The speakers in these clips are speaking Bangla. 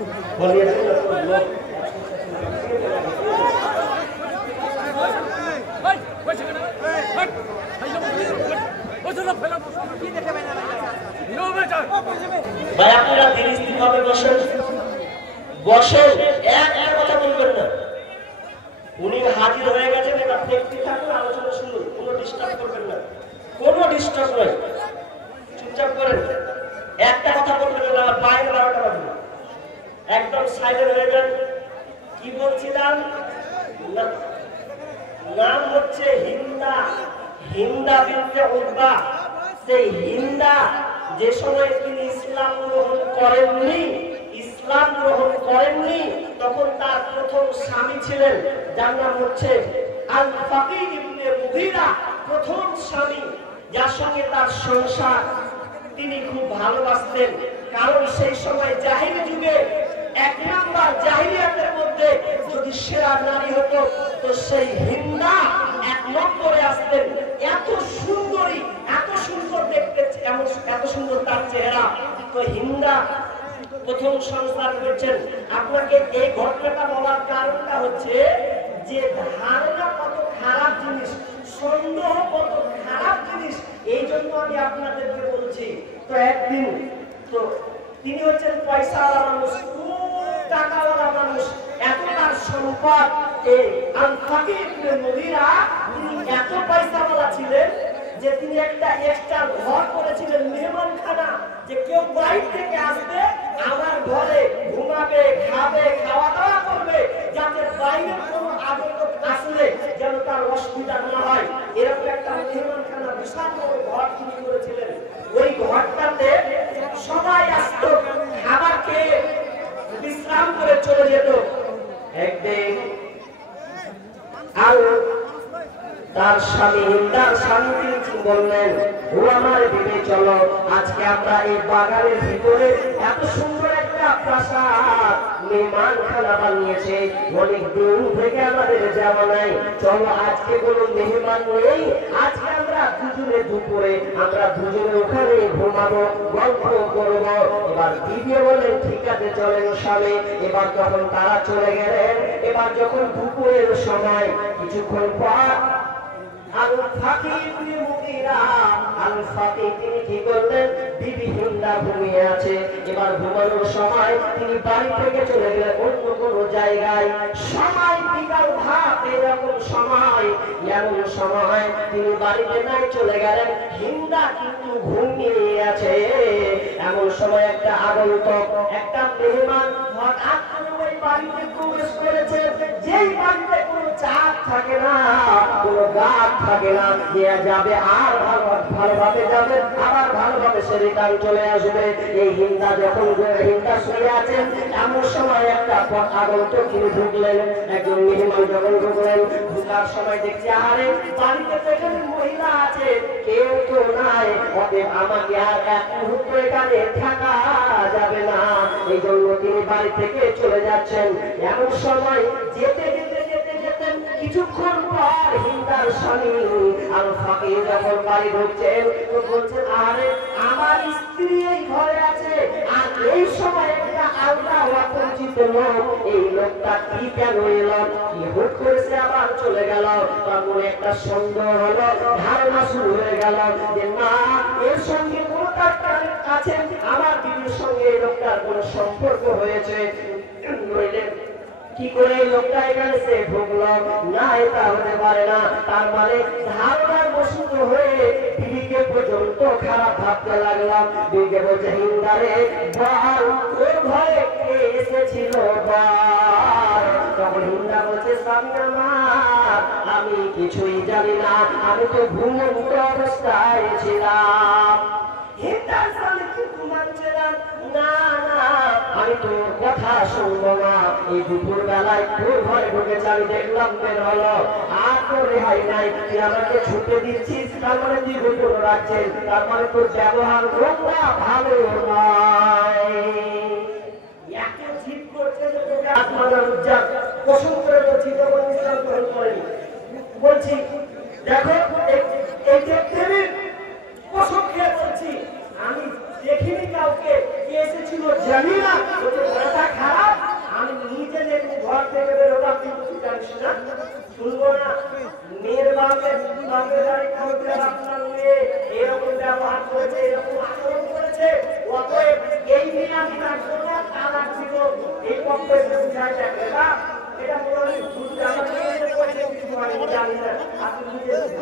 ভাই আপনারা ধীরে স্থির ভাবে বসেন, বসেন, একটা কথা বলবেন না। উনি হাজির হয়ে গেছেন, এবার দেখতে থাকুন, আলোচনা শুনুন, কোনো ডিস্টার্ব করবেন না, কোনো ডিস্টার্ব নয়, চুপচাপ করেন, একটা কথা বলবেন না, বাইরে 12টা বাজবে, একদম সাইলেন্ট হয়ে যান। কি বলছিলাম? নাম হচ্ছে হিন্দা, হিন্দা বিনতে উতবা। সেই হিন্দা যে সময় তিনি ইসলাম গ্রহণ করেননি, ইসলাম গ্রহণ করেননি, তখন তার প্রথম স্বামী ছিলেন, যার নাম হচ্ছে আল ফাকিহ ইবনে মুগীরা। প্রথম স্বামী, যার সঙ্গে তার সংসার, তিনি খুব ভালোবাসতেন। কারণ সেই সময় জাহিলি যুগে এক নাম্বার জাহিলিয়াতের মধ্যে যদি সেরা নারী হতো তো সেই হিন্দা এক নম্বরে আসতেন। এত সুন্দরী, এত সুন্দর দেখতে, এত সুন্দর তার চেহারা। তো হিন্দা প্রথম সংসার করেছেন। আপনাকে এই ঘটনাটা বলার কারণটা হচ্ছে যে ধারণা কত খারাপ জিনিস, সন্দেহ কত খারাপ জিনিস, এই জন্য আমি আপনাদেরকে বলছি। তো একদিন তো তিনি হচ্ছেন পয়সাওয়ালা মানুষ, টাকাওয়ালা মানুষ, এত তার সম্পদ। এই আল ফাকিহ ইবনে মুগীরা তিনি এত পয়সাওয়ালা ছিলেন যে তিনি একটা এক্সট্রা ঘর করেছিলেন, মেহমানখানা, যে কেউ বাইরে থেকে আসবে আমার ঘরে ঘুমাবে, খাবে, খাওয়া দাওয়া করবে, যাতে বাইরের কোনো আগন্তুক আসলে যেন তার অসুবিধা না হয়। এরকম একটা মেহমানখানা, বিশাল বড় ঘর তিনি করেছিলেন। ওই ঘরটাতে সবাই আসতো, খাবার খেয়ে বিশ্রাম করে চলে যেত। একদিন আর তার স্বামী, তার স্বামী তিনি বললেন, ও আমার বিবি, চলো আজকে আমরা এই বাগানের ভিতরে এত সুন্দর একটা প্রাসাদ মেহমানখানা বানিয়েছে, অনেক দিন থেকে আমাদের যাওয়া নাই, চলো আজকে কোনো মেহমান নেই, আজকে আমরা দুজনে দুপুরে আমরা দুজনে ওখানে ঘুমাবো, গল্প করবো। এবার বিবি বললেন, ঠিক আছে চলেন স্বামী। এবার যখন তারা চলে গেলেন, এবার যখন দুপুরের সময় কিছুক্ষণ পর আল ফাকিহ ইবনে মুগীরা, আল ফাকিহ তিনি কি করলেন, বিবি হিন্দা ঘুমিয়ে আছে, এবার ঘুমানোর সময় তিনি বাড়ি থেকে চলে গেলেন অন্য কোনো জায়গায়। সময় বিকাল ভাত, এরকম সময়, এমন সময় তিনি বাড়িতে নাই, চলে গেলেন, হিন্দা কিন্তু ঘুমিয়ে আছে। এমন সময় একটা আগন্তুক, একটা মেহমান হঠাৎ ওই বাড়িতে প্রবেশ করেছে, যেই বাড়িতে কোনো চাপ থাকে না, কোনো গাছ থাকে না, দেয়া যাবে আর ভালোভাবে যাবে, আবার ভালোভাবে সে রিটার্ন চলে আসবে। এই হিন্দা যখন হিন্দা শুয়ে আছেন, এমন সময় একটা আগন্তুক তিনি ঢুকলেন, একজন মেহমান যখন ঢুকলেন, ঢুকার সময় দেখছি আরে বাড়িতে তো এখানে মহিলা আছে, কেউ তো নাই, অতএব আমাকে আর এক মুহূর্ত এখানে থাকা যাবে না, এই জন্য তিনি বাড়ি থেকে চলে যাচ্ছেন। এমন সময় যেতে যেতে যেতে যেতে কিছুক্ষণ পর হিন্দার স্বামী আল ফাকিহ যখন বাড়ি ঢুকছেন, তো বলছেন, আরে আমার স্ত্রী এই ঘরে আছে, আর এই সময় একটা আলাদা অপরিচিত লোক, এই লোকটা কি কেন এলো, কি হুট করেছে আবার চলে গেল। তার মনে একটা সন্দেহ হলো, ধারণা শুরু হয়ে গেল যে না, এর সঙ্গে কোনো তার কাছে আমার বিবির সঙ্গে এই লোকটার কোনো সম্পর্ক হয়েছে, নইলে কি করে এই লোকটা এখানে সে ঢুকলো, না এটা হতে পারে না। তার মানে ধারণার বশত হয়ে বিবিকে পর্যন্ত খারাপ ভাবতে লাগলাম। বিবিকে বলছে, হিন্দারে বল, ওর ঘরে কে এসেছিল বল। তখন হিন্দা বলছে, স্বামী আমার, আমি কিছুই জানি না, আমি তো ঘুমন্ত অবস্থায় ছিলাম। হিন্দার স্বামী কিন্তু মানছে না, না না আমি তোর কথা শুনবো না, এই দুপুর বেলায় তোর ঘরে ঢুকেছে, আমি দেখলাম বের হলো, আর তোর রেহাই নাই, তুই আমাকে ছুটে দিচ্ছিস, তার মানে তুই গোপন রাখছেন, তার মানে তোর ব্যবহার নোংরা, ভালো নয়। এত জিদ করছে যে তোকে আত্মার উজ্জ্বল কসম করে বলছি, তখন ইসলাম গ্রহণ করেনি। বলছি দেখো, এই যে কসম খেয়ে বলছি, আমি দেখিনি কাউকে, কে এসেছিল জানি না, ওদের মাথা খারাপ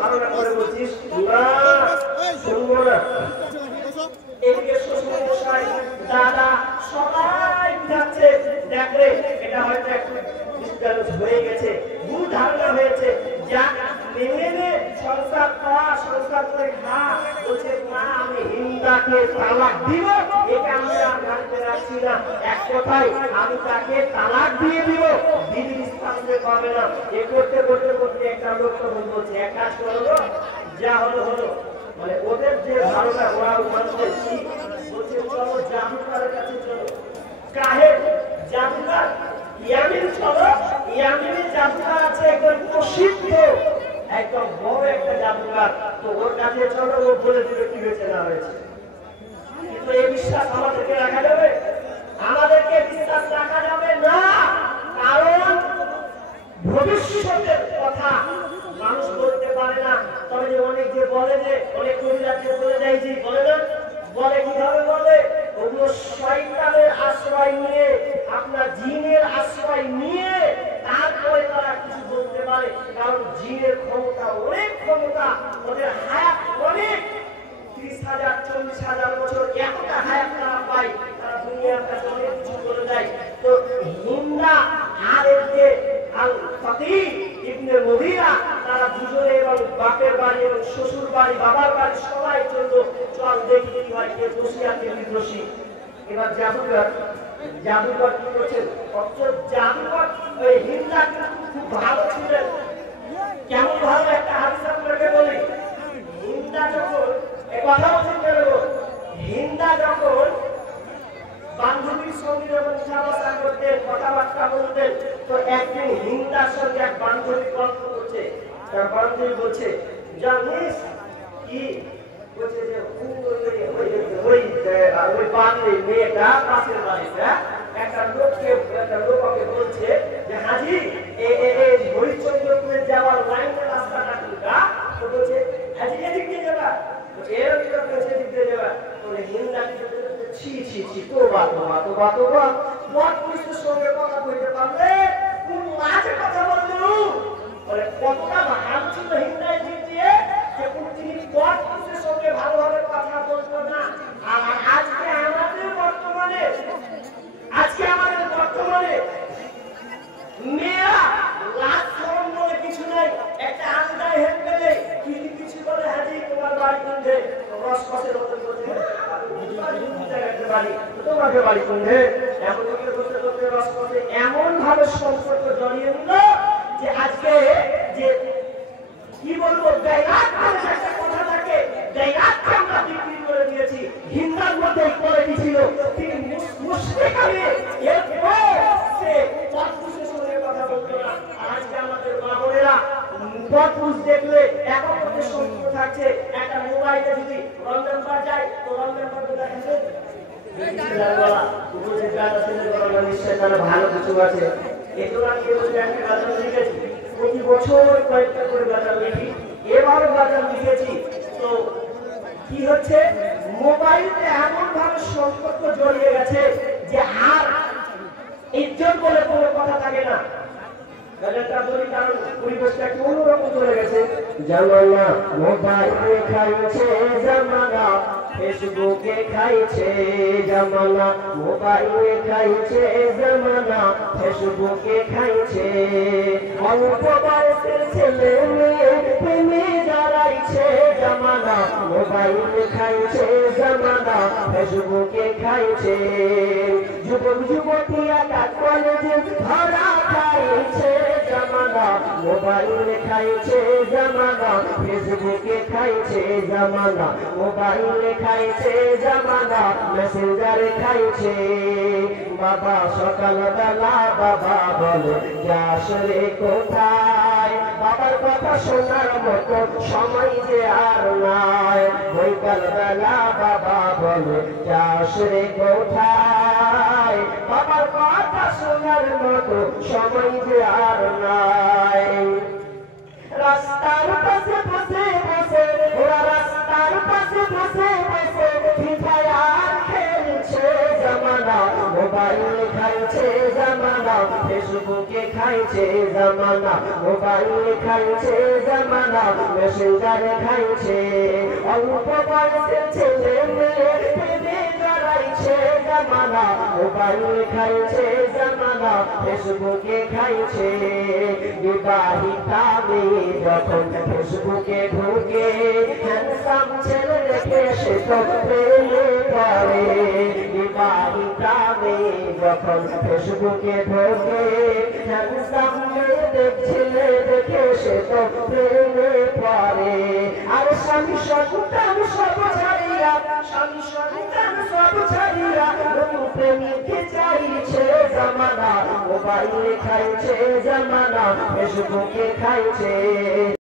ধারণা করে বলছিস না, শুনবো না। এদিকে শ্বশুর মশাই, দাদা সবাই বুঝাচ্ছে, দেখলে এটা হয়তো একটু হয়ে গেছে, ভুল ধারণা হয়েছে, যা মেনে সংসার করা, সংসার করে খা। বলছে না, আমি হিন্দাকে তালাক দিব, এটা আমি আর মানতে রাখছি না। এক কথায় আমি তাকে তালাক দিয়ে দিব, দিদির স্থানে পাবে না। এ করতে করতে করতে একটা লোক তখন বলছে, এক কাজ করো, যা হলো হলো। মানে ওদের যে ধারণা, ওরা মানুষের কি বলছে, চলো জাদুকারের কাছে চলো। কাহে জাদুকার? ইয়ামিন চলো। ইয়ামিনে জাদুকার আছে, একদম প্রসিদ্ধ, একদম বড় একটা জাদুকার। তো ওর কাছে চলো, ও বলে দিবে কি হয়েছে না হয়েছে। কিন্তু এই বিশ্বাস আমাদেরকে রাখা যাবে? আমাদেরকে বিশ্বাস রাখা যাবে না, কারণ ভবিষ্যতের কথা মানুষ বলতে পারে না। তবে যে অনেক যে বলে, যে অনেক কবিরাজকে বলে যায়, যে বলে না, বলে কিভাবে বলে, ওগুলো শয়তানের আশ্রয় নিয়ে, আপনার জিনের আশ্রয় নিয়ে তারপরে তারা কিছু বলতে পারে। কারণ জিনের ক্ষমতা, অনেক ক্ষমতা, ওদের হায়াত অনেক, 30,000 40,000 বছর এতটা হায়াত তারা পায়, তারা দুনিয়ার কাছে অনেক কিছু বলে দেয়। তো হিন্দা আর এদিকে আল ফাকিহ ইবনে মুগীরা, তারা দুজনে এবং বাপের বাড়ি এবং শ্বশুর বাড়ি, বাবার বাড়ি সবাই চললো, চল দেখি কি হয়, কে দোষী আর কে নির্দোষী। এবার জাদুকর কি করছেন? জাদুকর ওই হিন্দা খুব ভালো ছিলেন। কেমন ভালো, একটা হাদিস আপনাকে বলি। হিন্দা যখন কথা বলছেন কেন, হিন্দা যখন বান্ধবীর সঙ্গে যখন উঠা করতেন, কথাবার্তা বলতেন, তো একদিন হিন্দার সঙ্গে এক বান্ধবী গল্প করছে। তার বান্ধবী বলছে, জানিস কি বলছে, যে ওই বাড়ির মেয়েটা পাশের বাড়িতে একটা লোককে বলছে যে, হাজি হরিচন্দ্রপুরে যাওয়ার লাইনের রাস্তাটা কোনটা? তো বলছে, হাজি এদিক দিয়ে যাবা, এদিক দিয়ে যাবা। হিন্দা ছি ছি ছি, তোবা তোবা তোবা তোবা, মত পুলিশের সঙ্গে কথা বলতে পারলে কোন মাঝে কথা বললো, বলে কতটা ভালো ছিল হিন্দায় দিক দিয়ে, যে তিনি মত পুলিশের সঙ্গে ভালোভাবে কথা বলতো না। আর আজকে আমাদের বর্তমানে মেয়েরা লাজ শরম বলে কিছু নাই, একটা আন্দায় হেট পেলে কিছু বলে, হাজি তোমার বাড়ি কোনছে, রসকসের মতন বলছে, তোমাকে বাড়ি কোনছে, এমন করতে করতে রসকসে এমন ভাবে সম্পর্ক জড়িয়ে নিল যে আজকে যে কি বলবো, একটা কথা থাকে, আমরা বিক্রি করে দিয়েছি, হিন্দার মধ্যে করে দিয়েছিল, তিনি মুশরিক হবে, কথা বলতো না। আজকে আমাদের মা বোনেরা পথ দেখলে এখন সম্পর্ক থাকছে, একটা মোবাইলে যদি রমজান পার যায়, তো রমজান পার দেখাচ্ছে ভালো কিছু আছে। প্রতি বছর কয়েকটা করে বাজার লিখি, এবার বাজার লিখেছি। তো কি হচ্ছে, মোবাইলে এমন ভাবে সম্পর্ক জড়িয়ে গেছে যে আর ইজ্জত বলে কোনো কথা থাকে না। কারণ পরিবেশটা একটু অন্যরকম চলে গেছে। জামানা মোবাইলে খাইছে, জামানা ফেসবুকে খাইছে, জামানা মোবাইলে খাইছে, জামানা ফেসবুকে খাইছে। অল্প বয়সের ছেলে মেয়ে প্রেমে দাঁড়াইছে, জামানা মোবাইলে খাইছে, জামানা ফেসবুকে খাইছে। যুবক যুবতীরা কলেজে ধরা খাইছে, জামানা মোবাইলে খাইছে, জামানা ফেসবুকে খাইছে, জামানা মোবাইলে খাইছে, জামানা মেসেঞ্জারে খাইছে। বাবা সকালবেলা বাবা বলে, যাস রে কোথায়, বাবার কথা শোনার মতো সময় যে আর নাই। বৈকালবেলা বাবা বলে, যাস রে কোথায়, বাবার কথা শোনার মতো সময় যে আর নাই। রাস্তার পাশে বসে বসে, ওরা রাস্তার পাশে বসে বসে ফ্রি ফায়ার খেলছে, জামানা মোবাইল খাইছে, জামানা ফেসবুকে খাইছে। খাইছে জামানা, মোবাইল খাইছে জামানা, মেসেঞ্জার খাইছে। অল্প বয়সের ছেলে মেয়ে প্রেমে জড়াইছে জামানা, মোবাইল খাইছে জামানা, ফেসবুকে খাইছে। বিবাহিতা মেয়ে যখন ফেসবুকে ঢুকে হ্যান্ডসাম ছেলে দেখে সে তো প্রেমে পড়ে। বিবাহিতা মেয়ে যখন ফেসবুকে ঢোকে হ্যান্ডসাম মেয়ে ছেলে দেখে সে তো প্রেমে পড়ে। আর স্বামী সন্তান সব ছাড়িয়া, স্বামী সন্তান সব ছাড়িয়া প্রেমিকে চাইছে জামানা, মোবাইলে খাইছে জামানা, ফেসবুকে খাইছে।